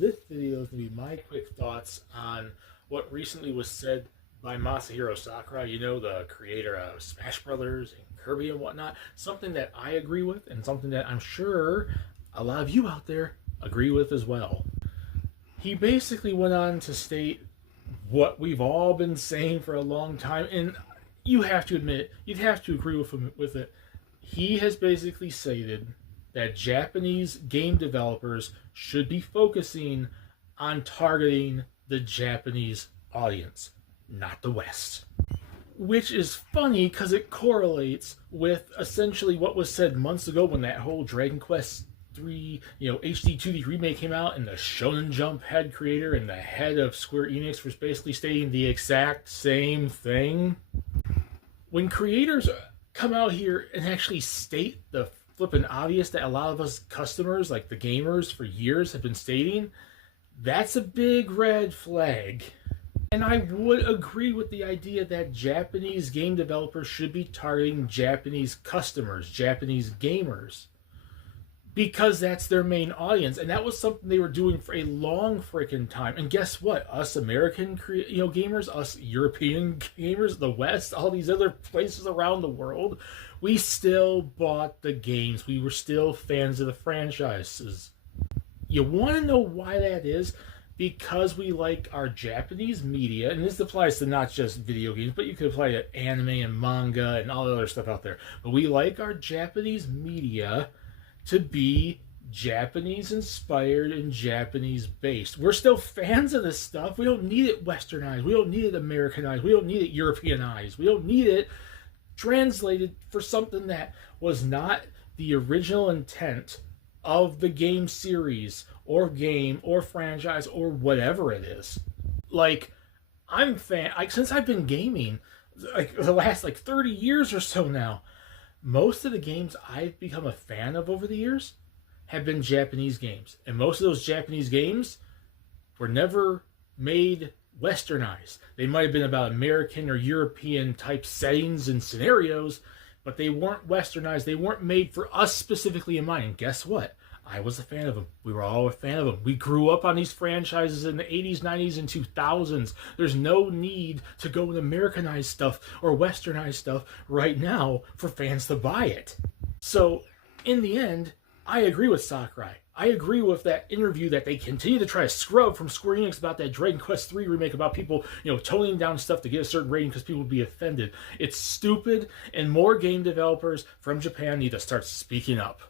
this video is going to be my quick thoughts on what recently was said by Masahiro Sakurai, the creator of Smash Brothers and Kirby and whatnot. Something that I agree with and something that I'm sure a lot of you out there agree with as well. He basically went on to state what we've all been saying for a long time, and you have to admit, you'd have to agree with it. He has basically stated that Japanese game developers should be focusing on targeting the Japanese audience, not the West. Which is funny because it correlates with essentially what was said months ago when that whole Dragon Quest 3, HD 2D remake came out, and the Shonen Jump head creator and the head of Square Enix was basically stating the exact same thing. When creators come out here and actually state the flippin' obvious that a lot of us customers, like the gamers for years, have been stating, that's a big red flag. And I would agree with the idea that Japanese game developers should be targeting Japanese customers, Japanese gamers, because that's their main audience. And that was something they were doing for a long freaking time. And guess what? Us American gamers, us European gamers, the West, all these other places around the world, we still bought the games. We were still fans of the franchises. You want to know why that is? Because we like our Japanese media, and this applies to not just video games, but you could apply to anime and manga and all the other stuff out there. But we like our Japanese media to be Japanese inspired and Japanese based. We're still fans of this stuff. We don't need it westernized. We don't need it Americanized. We don't need it Europeanized. We don't need it translated for something that was not the original intent of the game series or game or franchise or whatever it is. Since I've been gaming the last 30 years or so now, most of the games I've become a fan of over the years have been Japanese games. And most of those Japanese games were never made westernized. They might have been about American or European type settings and scenarios, but they weren't westernized. They weren't made for us specifically in mind. And guess what? I was a fan of them. We were all a fan of them. We grew up on these franchises in the 80s, 90s, and 2000s. There's no need to go and Americanize stuff or westernized stuff right now for fans to buy it. So, in the end, I agree with Sakurai. I agree with that interview that they continue to try to scrub from Square Enix about that Dragon Quest 3 remake, about people, toning down stuff to get a certain rating because people would be offended. It's stupid, and more game developers from Japan need to start speaking up.